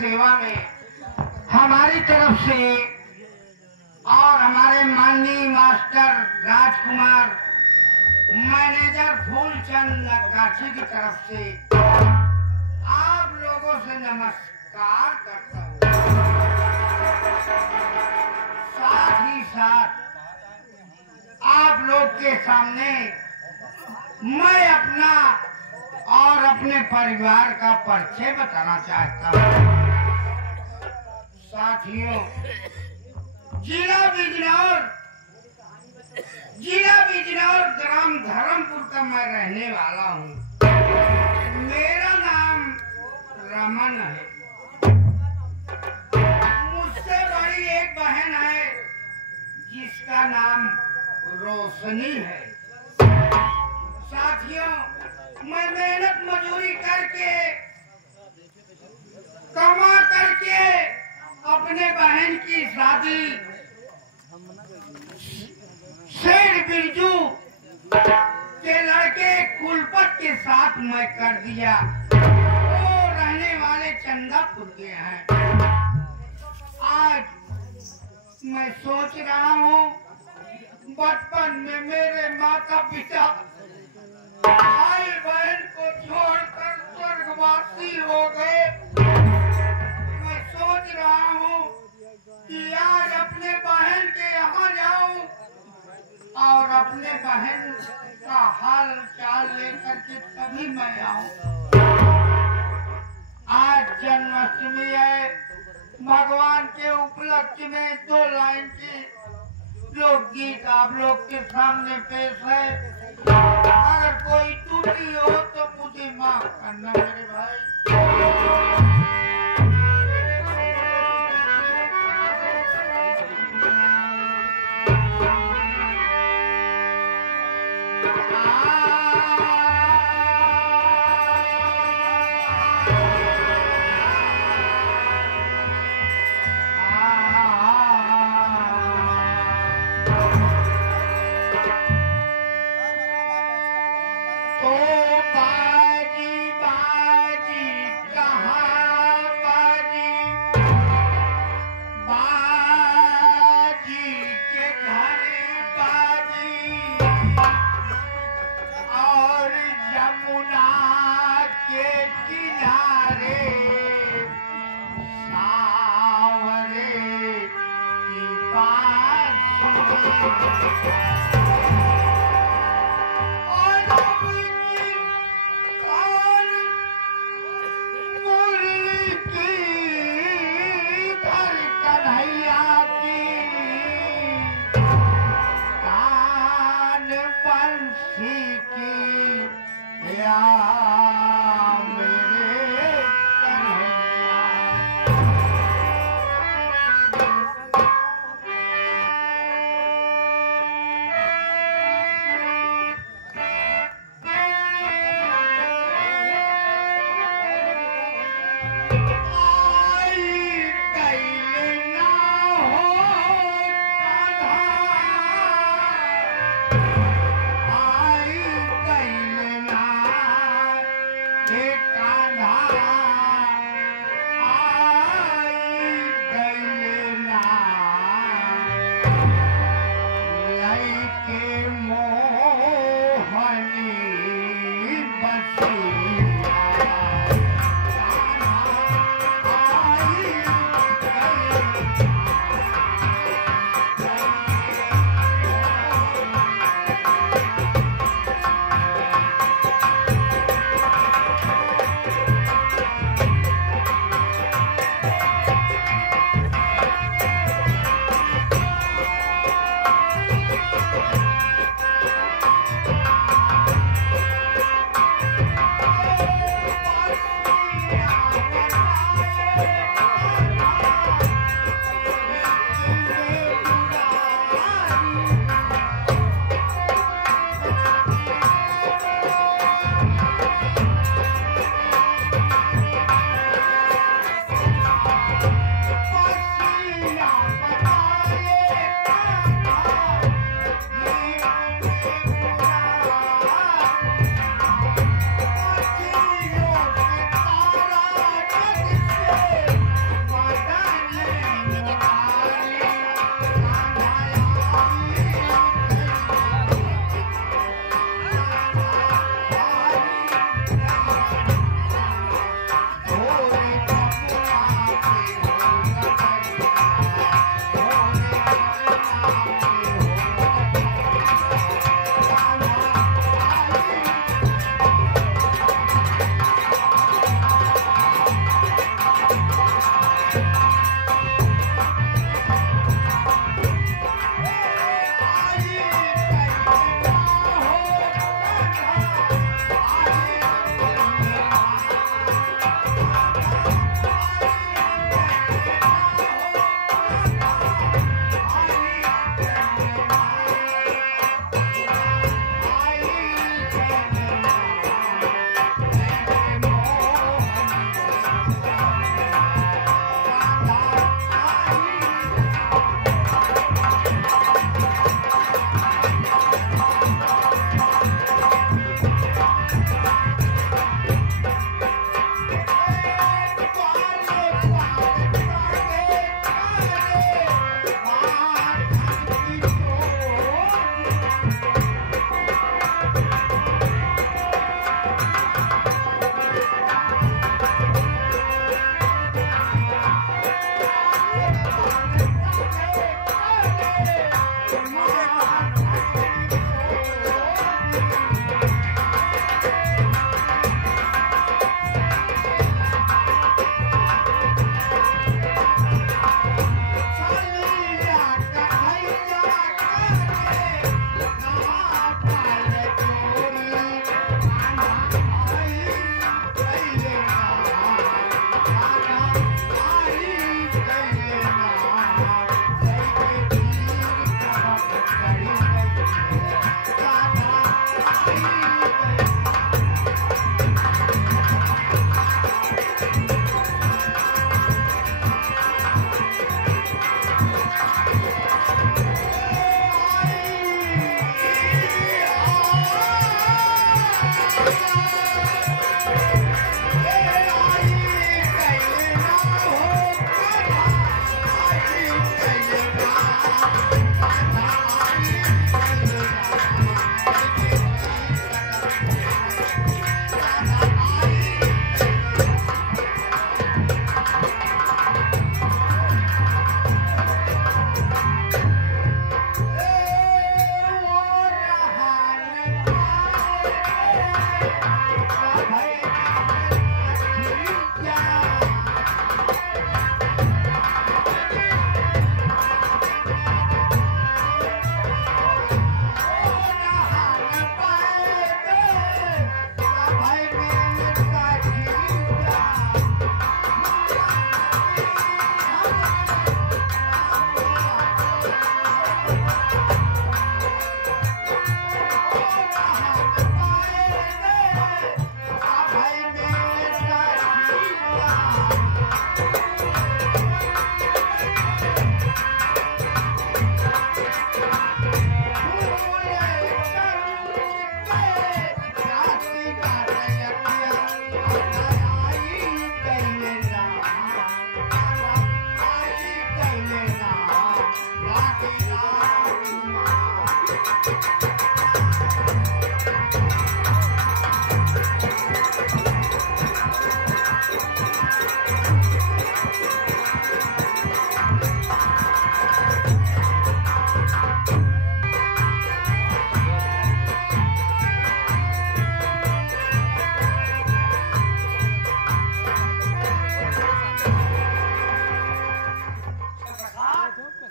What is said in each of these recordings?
सेवा में हमारी तरफ से और हमारे माननीय मास्टर राजकुमार मैनेजर फूलचंद नक्काशी की तरफ से आप लोगों से नमस्कार करता हूँ। साथ ही साथ आप लोग के सामने मैं अपना और अपने परिवार का परिचय बताना चाहता हूँ। साथियों, जिला बिजनौर ग्राम धर्मपुर का मैं रहने वाला हूँ। मेरा नाम रमन है। मुझसे बड़ी एक बहन है जिसका नाम रोशनी है। साथियों, मैं मेहनत मजदूरी करके कमा करके अपने बहन की शादी शेर बिरजू के लड़के कुलपत के साथ मैं कर दिया। वो रहने वाले चंदापुर के हैं। आज मैं सोच रहा हूँ बचपन में मेरे माता पिता भाई बहन को छोड़कर स्वर्गवासी हो गए। मैं सोच रहा हूँ कि आज अपने बहन के यहाँ जाऊं और अपने बहन का हाल चाल लेकर के तभी मैं आऊं। आज जन्माष्टमी है। भगवान के उपलक्ष्य में 2 लाइन की लोकगीत आप लोग के सामने पेश है। अगर कोई टूटी हो तो मुझे माफ करना मेरे भाई।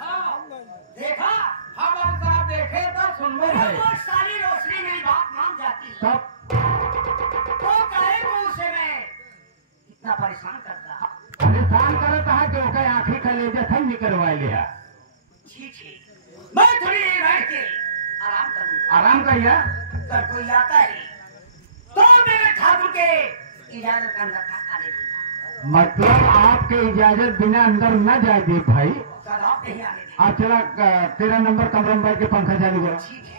देखा? हाँ बाबू साहब देखे तो सुन लो भाई। बहुत सारी रोशनी मेरी बात मान जाती है। तो कहे को उसे मैं इतना परेशान करता। परेशान करता है कि ओके आँखें का लेजर थी नहीं करवा लिया। ठीक मैं थोड़ी देर बैठ के आराम करूँगा। आराम करिए। अगर कोई आता है तो मेरे ठाकुर के इजाजत का अंदर आने दूंगा। मतलब आपके इजाजत बिना अंदर न जाए दे भाई। कल आप नहीं आने देंगे। आप चला 13 नंबर कमरे में बैठ के पंखा चालू करो। ठीक है।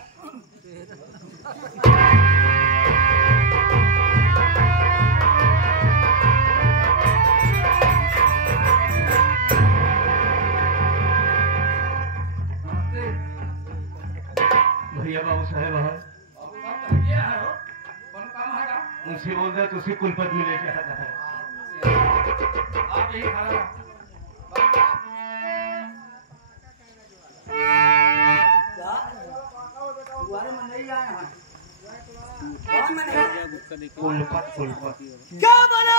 भैया बाबू साहेब है उनसे बोल रहे तुझे कुलपति मिले चाहता है। आप यही खा लो। क्या बोला?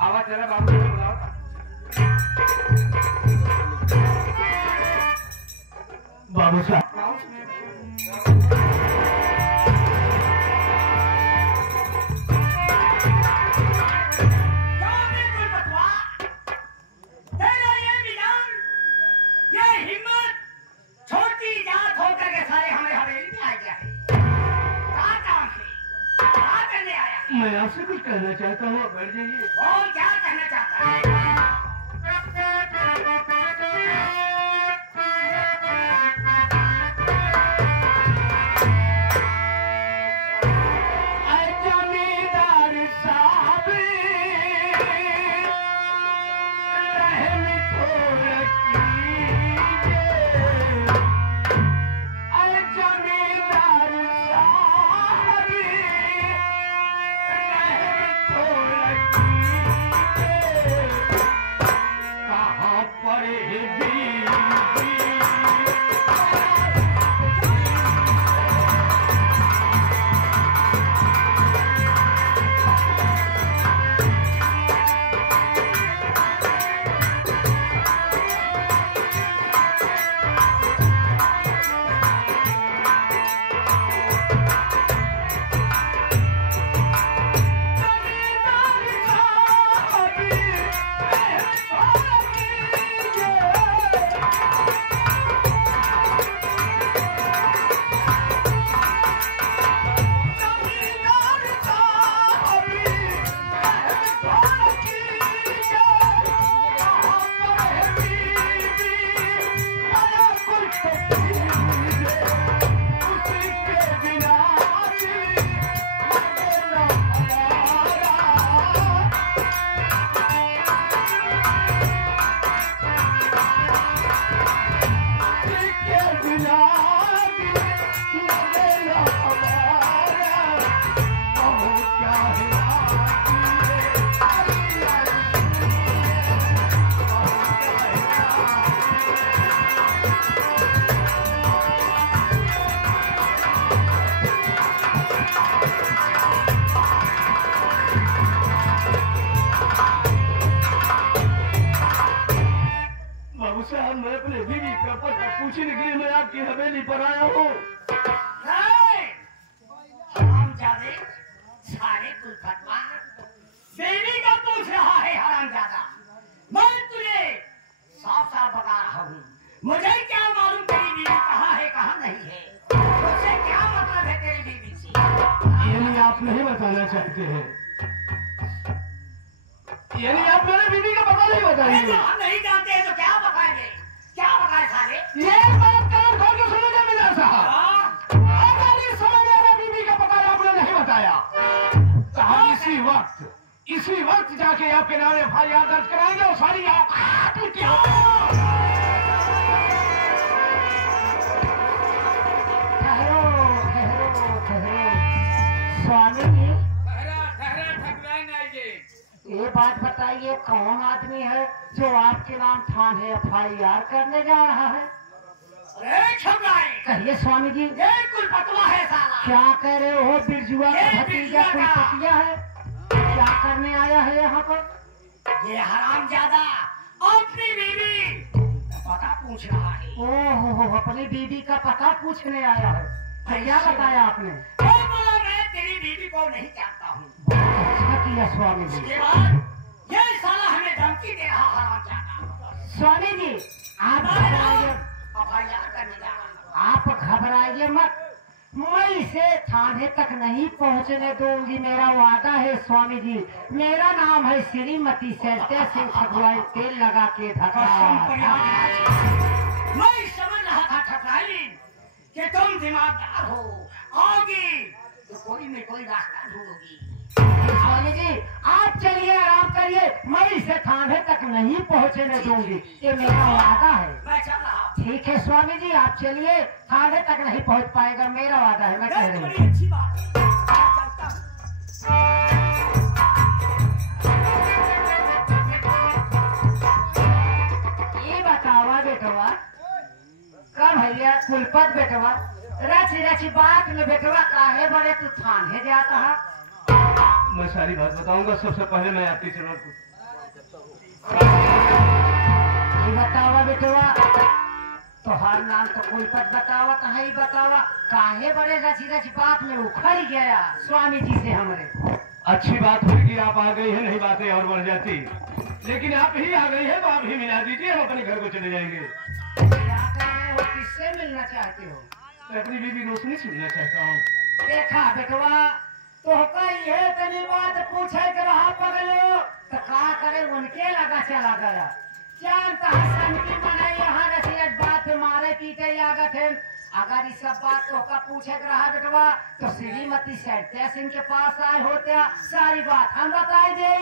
आवाज जरा बाबू को बुलाओ। बाबू साहब मैं आपसे कुछ कहना चाहता हूँ। बैठ जाइए। और क्या कहना चाहता है? जमींदार साहब मैं अपने बीवी का पता पूछने के लिए मैं आपकी हवेली पर आया हूँ। हरामजादे, सारे कुलपतवा बेबी का पूछ रहा है हरामजादा। मैं तुझे साफ साफ बता रहा हूँ, मुझे क्या मालूम तेरी बीवी कहाँ है कहाँ नहीं है। उससे क्या मतलब है तेरी बीवी से? यानी आप नहीं बताना चाहते हैं? यानी आप मेरे बीवी का पता नहीं बताएंगे? हम नहीं जानते हैं तो क्या बताएंगे? क्या बताए सारे? ये बात कान खोल के सुनेंगे मिला साहब। अगर इस समय मेरे बीवी का पता आपने नहीं बताया तो हम इसी वक्त जाके आपके नाम FIR दर्ज कराएंगे और सारी औकात क्या स्वामी ये बात बताइए, कौन आदमी है जो आपके नाम थाने FIR करने जा रहा है? अरे घबराए। कहिए स्वामी जी। ये कुलपतवा है साला। क्या कह रहे हो? बिरजुआ का भतीजा कुलपतिया है? क्या करने आया है यहाँ पर? ये हरामजादा अपनी बीवी का पता पूछ रहा है। ओहो, अपनी बीवी का पता पूछने आया है। तो क्या बताया आपने? वो बोला मैं तेरी बीवी को नहीं जानता हूँ। अच्छा किया स्वामी जी। उसके बाद ये साला हमें धमकी दे रहा हरामजादा। स्वामी जी आप घबराइए, FIR करने जा रहा हूँ। आप घबराइए मत। मैं इसे थाने तक नहीं पहुंचने दूंगी, मेरा वादा है स्वामी जी। मेरा नाम है श्रीमती सैत्या सिंह ठकुराई, तेल लगा के धका। मैं समझ रहा था ठकुराई कि तुम दिमागदार हो, आओगी तो कोई में कोई रास्ता ढूंढोगी। स्वामी जी आप चलिए, आराम करिए, मैं इसे थाने तक नहीं पहुंचने दूंगी, ये मेरा वादा है। मैं चल रहा हूँ। ठीक है स्वामी जी, आप चलिए, थाने तक नहीं पहुंच पाएगा, मेरा वादा है, मैं कह रही हूँ। बड़ी अच्छी बात है। मैं चलता हूँ। ये बतावा बेटवा, कब भैया कुलपत बेटवा, रची रची बात में बेटवा काहे बड़े तू थाने जाता है? मैं सारी बात बताऊंगा। सबसे पहले मैं आपके चरण को ये बतावा बेटवा, तोहार नाम तो कुलपत बतावत है, ही बतावा काहे बड़े रची रची बात में उखड़ गया स्वामी जी से हमरे? अच्छी बात हुई कि आप आ गई है, नहीं बातें और बढ़ जाती। लेकिन आप ही आ गई है तो आप ही मिला दीजिए, हम अपने घर को चले जाएंगे। क्या कर रहे हो? किससे मिलना चाहते हो? मैं अपनी बीवी रोशनी से मिलना चाहता हूँ। देखा बेटवा, तो ये तनी बात पूछे के रहा पगलो, तो का करे उनके लगा चला गया। जानता हसन की मने यहाँ रसियत बात मारे पीटे लागत है। अगर इस सब बात तो का पूछे के रहा बेटवा, तो श्रीमती सैत्या सिंह के पास आए होते, सारी बात हम बताई दे।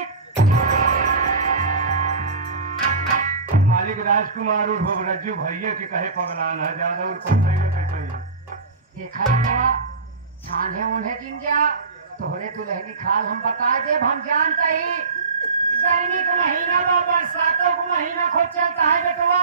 मालिक राजकुमार उर्फ रज्जू भैया के कहे पगलान है, ज्यादा उर्फ कहते। देखा बेटवा, छाने उन्हें दिन जा तोहरे दुल्हनी खाल हम बता दे। हम जानते ही गर्मी का महीना बा, बरसातों का महीना खूब चलता है बेटवा।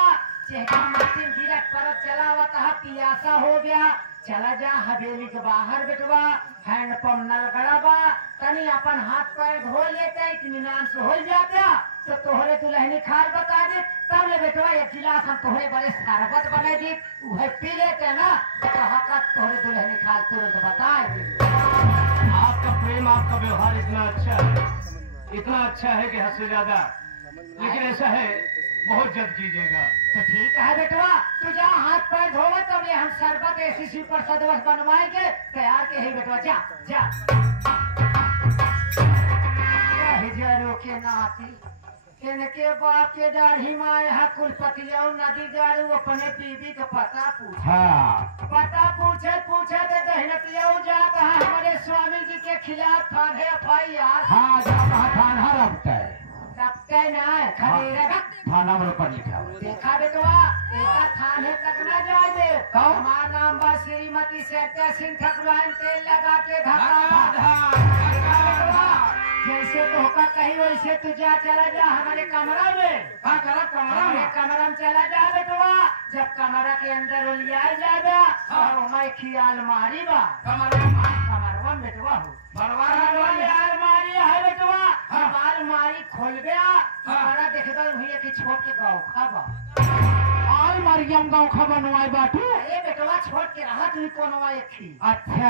चेहरा मशीन गिरक परत चलावत है, पियासा हो गया, चला जा हवेली के बाहर बेटवा, हैंडपंप नल गड़ा बा, तनी अपन हाथ पैर धो लेते, इत्मीनान से हो जाता, तो तोहरे दुल्हनी खाल बता दे। तब ले बेटवा एक गिलास हम तोहरे बड़े शरबत बना दी, वह पी लेते ना, तो तोहरे दुल्हनी खाल तुरंत बता दे। आपका प्रेम, आपका व्यवहार इतना अच्छा है, इतना अच्छा है कि हद से ज्यादा। लेकिन ऐसा है, बहुत जल्द कीजिएगा। तो ठीक है बेटवा, तू जा हाथ पैर धोवे, तब ये हम शरबत ऐसी पर सदवस बनवाएंगे, तैयार के ही बेटवा, जा जा। हिजरो के नाती इनके बाप के दाढ़ी माए है कुलपतिया नदी गाड़ू अपने बीबी का पता पूछे। हाँ, पता पूछे पूछे तो दहनतिया जाता है हमारे स्वामी जी के खिलाफ थाने FIR। हाँ, जहाँ थाना रखता है, रखते ना खदेरा थाना में ऊपर लिखा हुआ। देखा बेटवा, एक थाने तक न जाए दे। हमारा नाम बा श्रीमती सैत्या सिंह ठकुराइन, तेल लगा के धका। जैसे धोखा कही वैसे तू जा, चला जा हमारे कमरा में। हाँ, चला कमरा में। कमरा में चला जा बेटवा, जब कमरा के अंदर लिया जाएगा और मैं खियाल मारी बा कमरवा बेटवा हो, अलमारी है बेटवा। अलमारी खोल गया, हमारा देखबा भैया की छोट के गाँव खाबा मरियम गाँव खबर बनवाए बाटू। ए बेटवा छोड़ के रहा तुम कोनवा एक थी। अच्छा,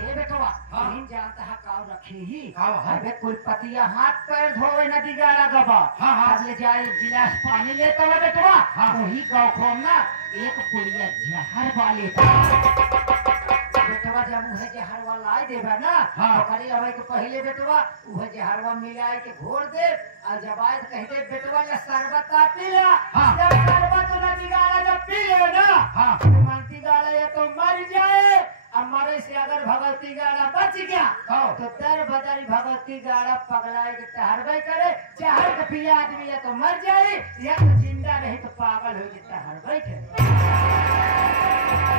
ए बेटवा नहीं जानता है काव रखी ही। काव है? अबे कुलपतिया हाथ पैर धोवे नदी गाड़ा गबा। हाँ, हाँ। अब ले जाए गिलास पानी लेता हुआ बेटवा, हाँ। वही गाँव खोमना एक पुड़िया जहर वाले बेटवा, जब उहे जहर वाला आई देबा ना, हाँ। तो करे अवे के पहले बेटवा उहे जहरवा मिलाए के घोर दे, और जब आए कह दे बेटवा ये शरबत का पी ला। हाँ। जब शरबत नदी गाड़ा जब पी ले ना, हाँ। तो मनती गाड़ा ये तो मर जाए, और मरे से अगर भगवती गाड़ा बच गया, हाँ। तो दर बदरी भगवती गाड़ा पगड़ाए के टहरबे करे। जहर के पिया आदमी या तो मर जाए, या तो जिंदा रहे तो पागल हो के टहरबे करे।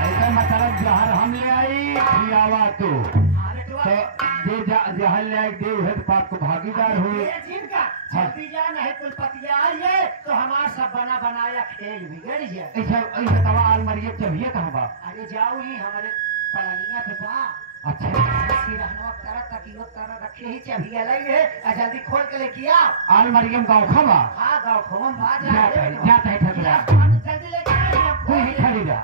ऐसा मतलब जहर हम ले आई खियावा तो हाँ बेटवा, जे जहर ले आई देव है तो पाप को भागीदार हो। ये जिनका जल्दी जा नहीं कुलपतिया आइए तो हमारा सब बना बनाया खेल बिगड़ जाए। ऐसा दवा अलमरिया चाहिए कहाँ बा? अरे जाओ ही हमारे पलनिया पे बा। अच्छा सिरहनवा तरह तकियो तरह रखे ही चाबी अलग है और जल्दी खोल के लेके आओ। अलमरियम गाँव खबा हाँ गाँव खोम बा जाता है ठकुरा जल्दी लेके आओ। तू ही खरीदा।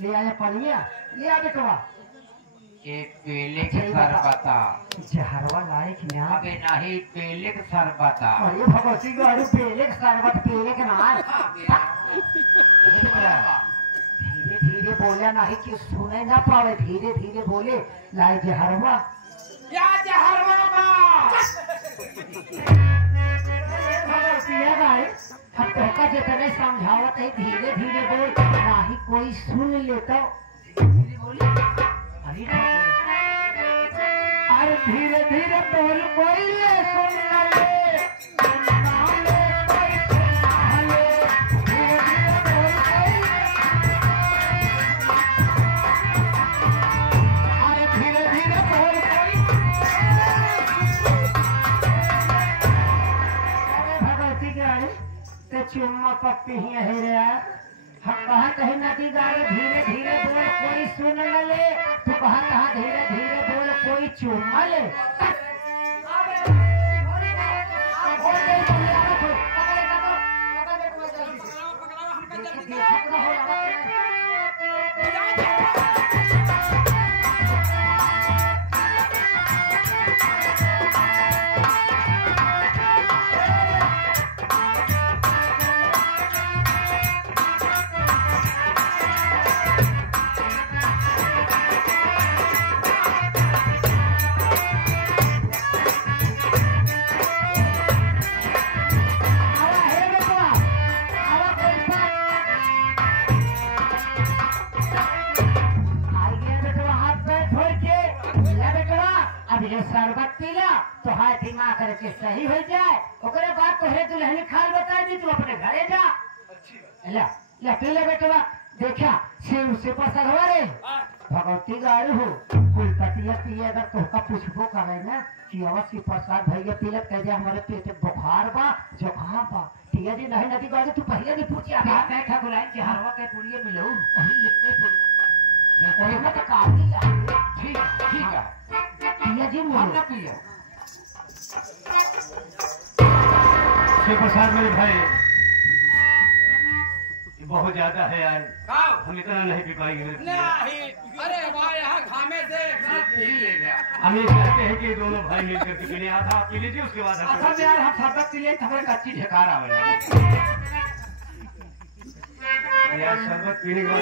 ले आया पनिया ले आ बेटवा। एक पेले के सर बता। जहरवा लायक ना अबे नहीं पेले के सर बता। अरे भगवती को अरे पेले के शरबत पेले के नाम धीरे धीरे बोले नहीं कि सुने ना पावे धीरे धीरे बोले लाए जहरवा या जहरवा बा। भगवतिया गाय हम तोहका जितने समझावत है धीरे धीरे बोल नाही कोई सुन लेता। अरे धीरे धीरे बोल कोई ले सुन ना ले सुनना ले कोई सुनना ले धीरे धीरे बोल कोई अरे धीरे धीरे बोल कोई। अरे भगवती गाड़ी ते चुम्मा पप्पी ही है रे हम कहा कहीं नदी गाड़ी धीरे धीरे बोल कोई सुन न ले तू कहा कहा धीरे धीरे बोल कोई चुम्मा ले। शरबत पीला तो हाथ दिमाग करके सही हो जाए ओकरे बाद तो है दुल्हनी खाल बता दी तू अपने घरे जा। ला ला पी ले बेटवा देखा सिर से पसगवा रे भगवती गाड़ी हो कुलपतिया पिए अगर तोहका पूछबो करे ना कि अवश्य प्रसाद भैया पीलक कह दे हमारे पेट बुखार बा जुकाम बा ठीक है जी नहीं नदी गाड़ी तू पहले नहीं पूछी अभी बैठा बुलाए कि हरवा के पुड़िए मिलो वही लिखते पुड़ी कोई मत काटी जा। ठीक है पिया जी हम ना पिए। शिव प्रसाद मेरे भाई बहुत ज्यादा है यार हम इतना नहीं पी पाएंगे। नहीं अरे भाई यहाँ खामे से पी ले गया। हम ये चाहते हैं कि दोनों भाई मिलकर के पीने आधा आप पी लीजिए उसके बाद हम असल यार हम शरबत पी ले हमें कच्ची ढेकार आवे यार शरबत पीने के बाद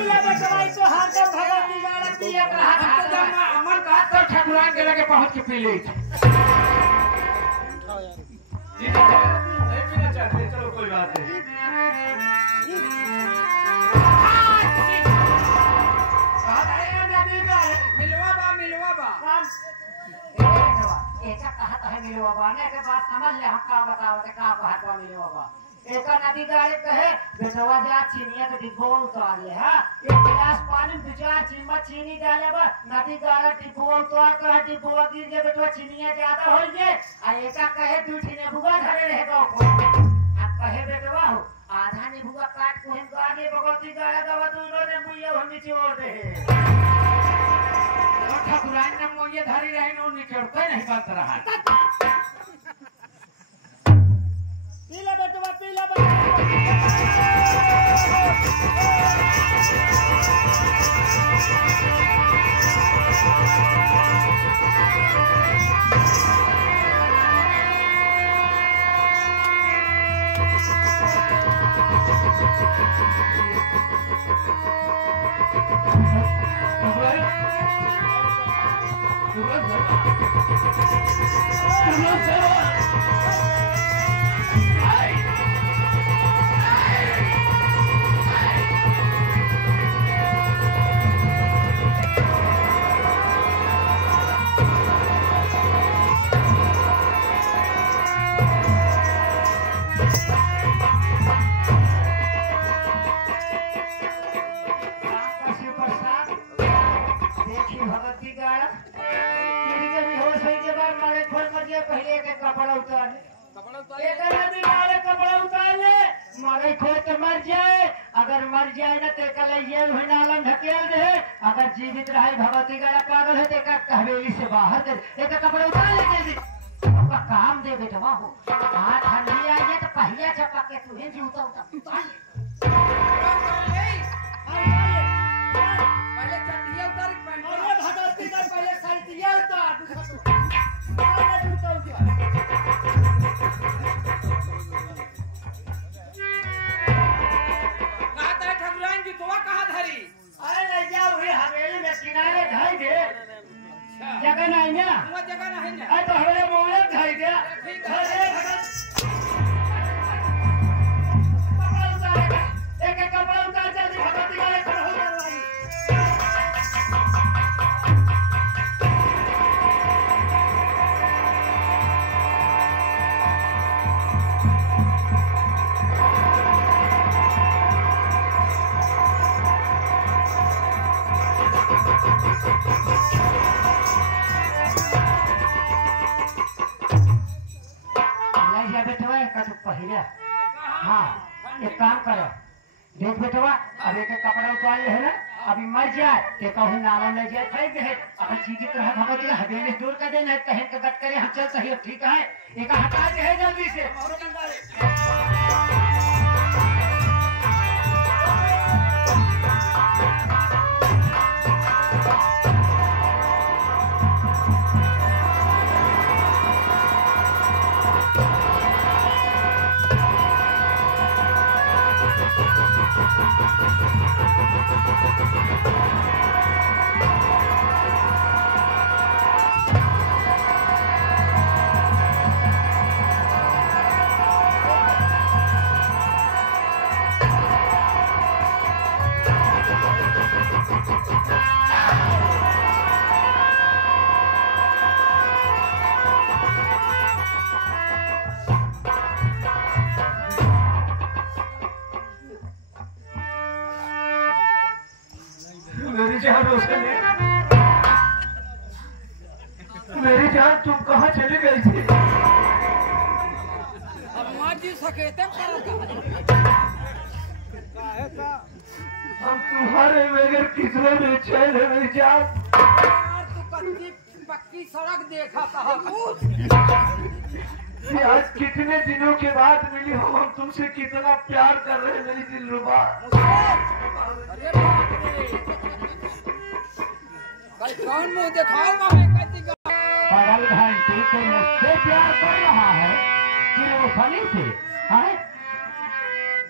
ठकुरान के लगे पहुंच के पी ली। नहीं पीना चाहते चलो कोई बात नहीं। मिलवा बा एका कहत है मिलो बाबा ने के बात समझ ले हम का बताओ ते का कहत बा मिलो बाबा एका नदी गाड़ी कहे बेटवा जा चीनिया के डिब्बो उतार ले हां एक गिलास पानी में 2-4 चम्मच चीनी डाले बा नदी गाड़ी डिब्बो उतार कर डिब्बो गिर गए बेटवा चीनिया ज्यादा हो गए आ एका कहे दूठी ने बुआ धरे रहेगा आप कहे बेटवा हो आधा ने बुआ काट को हम आगे भगवती गाड़ी दवा दोनों ने मुइया हम नीचे ओढ़ दे ठकुरान ने मुझे धरी रहे नो निकलते नहीं बात रहा। पीला बेटवा पीला पहले के कपड़ा उतार ले एक आदमी नाले कपड़ा उतार ले मरे खो तो मर जाए अगर मर जाए ना तो कल ये नालम ढकेल दे अगर जीवित रहे भगवती गड़ा पागल है तो हवेली से बाहर दे एक कपड़ा उतार ले जल्दी का काम दे बेटवा हो हां ठंडी आ गई तो पहिया चपा के तू ही जूता उतार ले पहले चटिया उतार पहले भगवती का पहले सल्टिया उतार पहले जूता उतार किनारे ढाई दे जगह नहीं ना जगह नहीं ना अरे तो हमारे मोहल्ले ढाई दे एक एक कपड़ा उतार जल्दी भगवती वाले खड़े हो जाओ हाँ एक काम करो देख बेटवा अब एक कपड़ा उतार है ना अभी मर जाए तो कहूँ नाला ले जाए फेंक दे अगर चीज तरह भगवती हवेली दूर कर देना कहे के गट करे हम चल सही ठीक है एक हटा दे है जल्दी से मेरी जान तुम कहाँ चली गई थी हम तुम्हारे बगैर कितने बेचैन है मेरी जान पक्की सड़क देखा था आज कितने दिनों के बाद मिली हम तुमसे कितना प्यार कर रहे हैं मेरी दिलरुबा कौन मुंह दिखाओ पागल घंटी तो मुझसे प्यार कर रहा है कि वो फनी से है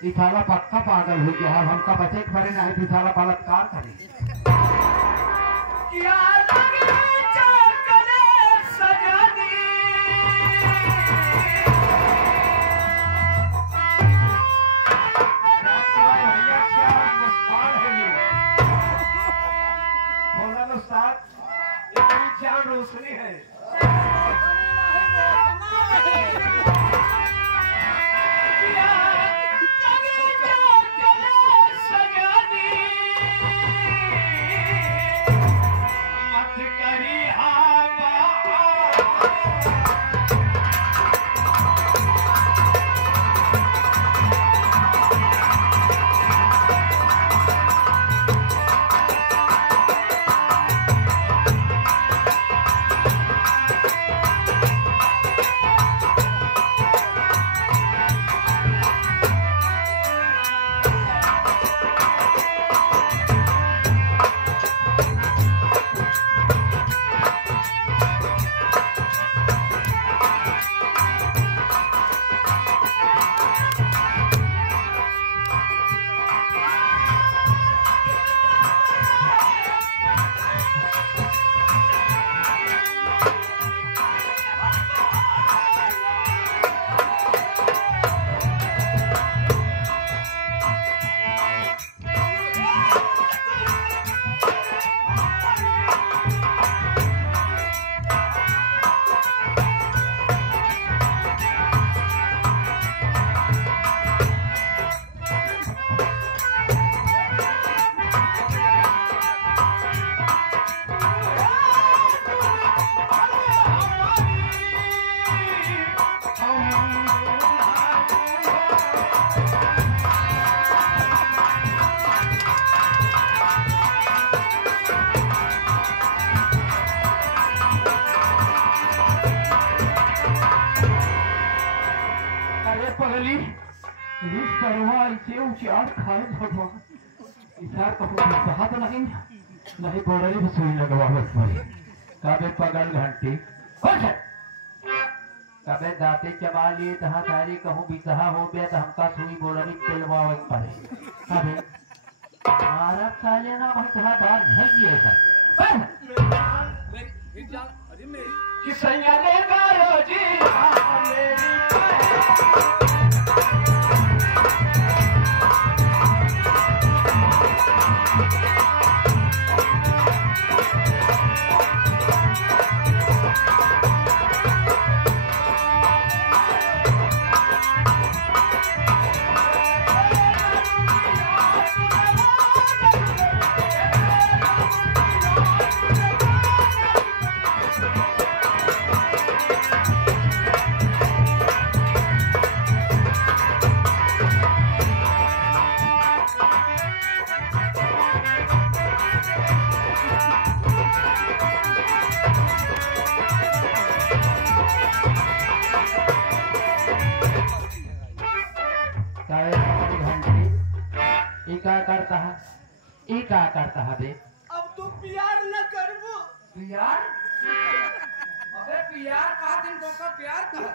दिखावा पक्का पागल हो गया है हमका बचे पड़े नहीं दिखावा बलात्कार करे क्या लगे चकने सजनी भैया क्या मुस्कान है ये बोला ना साथ जान रोशनी है सरवा ऐसे उचार खाए भगवान इधर कहूँ कहा तो नहीं बोड़री में सुई लगवावत पड़ी कबे पगल घंटी कबे दाते चबा लिए तहा तारी कहूँ बितहा हो गया तो हमका सुई बोड़री तेलवावत पड़े कबे हमारा साले ना भाई तुम्हारा बात झल गया सर कि सैया ले गायो जी मेरी क्या करता है बे? अब तो प्यार न करबो। प्यार? अबे प्यार कहा दिन को का प्यार कहा?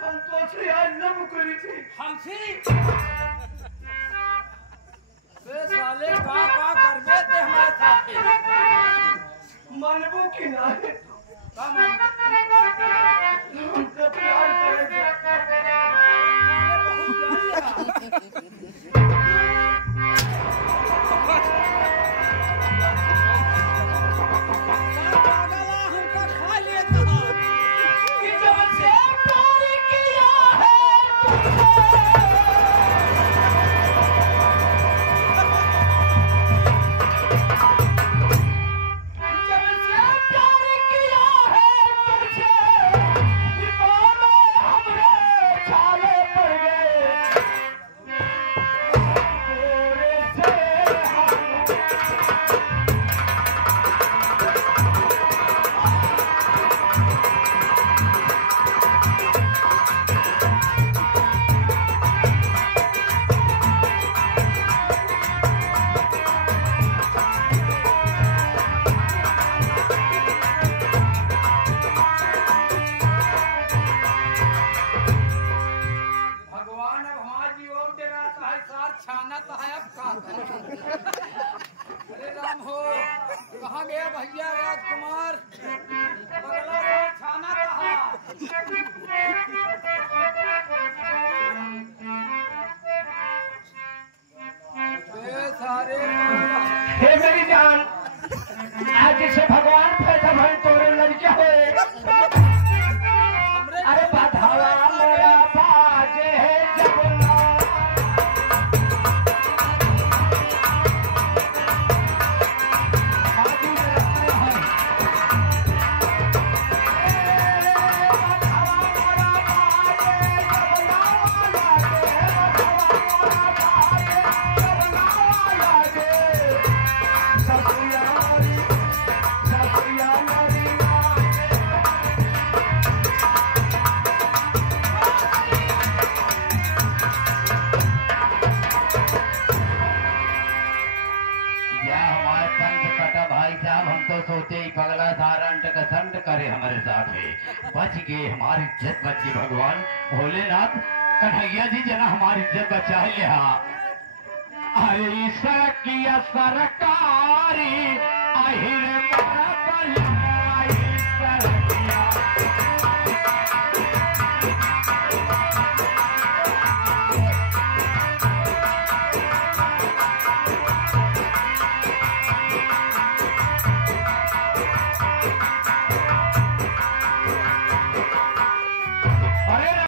हम तो से आज नम करी थी। हमसे? बे साले का करबे ते हमारे साथ? मनबू की ना है? का मान? हमसे प्यार करेंगे। साले बहुत प्यार है। अरे राम हो कहाँ गया भैया राजकुमार बगला से छाना कहा सारे हे मेरी जान आज से भगवान पैदा भाई तोरे लड़का हुए अरे बाधावा मेरा बाजे है जबना करे हमारे साथ है बच गए हमारी इज्जत बची भगवान भोलेनाथ कन्हैया जी जना हमारी इज्जत बचा लिया अरे सड़किया सरकारी आहिर